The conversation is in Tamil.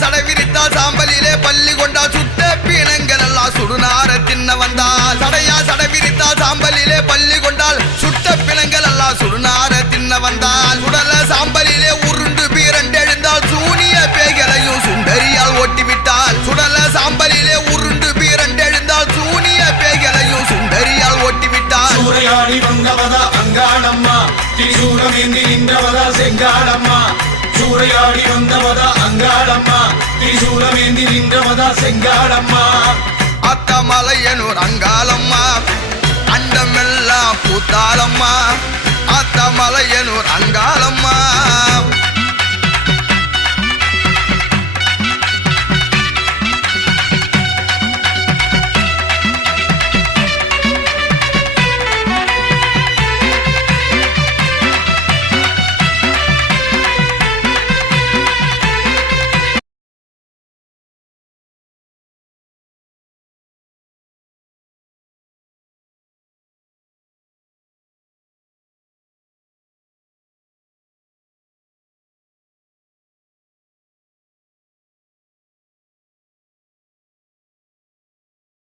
சடை விரித்தா சாம்பலிலே பள்ளி கொண்டா சுட்ட பீனங்கள் எல்லாம் சுடுநார தின்ன வந்தால் சடையா சடை விரித்தா சாம்பலிலே பள்ளி கொண்டால் சுட்ட பிணங்கள் எல்லாம் சுடுநார தின்ன வந்தால் உடல சாம்பலிலே உருண்டு பீரண்டெழுந்தால் சூனிய பேய்களையும் சுண்டரியால் ஓட்டிவிட்டால் சுடல சாம்பலிலே உருண்டு பீரண்டெழுந்தால் சூனிய பேய்களையும் சுண்டரியால் ஓட்டிவிட்டால் சூறையாடி வந்தவதா அங்காளம்மா திரிசூலமேந்தி நின்றவதா செங்காளம்மா சூறையாடி வந்தவதா அங்காளம்மா திரிசூலமேந்தி நின்றவதா செங்காளம்மா அத்தமலையனூர் அங்காளம்மா அண்டமெல்லாம் பூத்தாளம்மா அத்தமலையனூர் அங்காளம்மா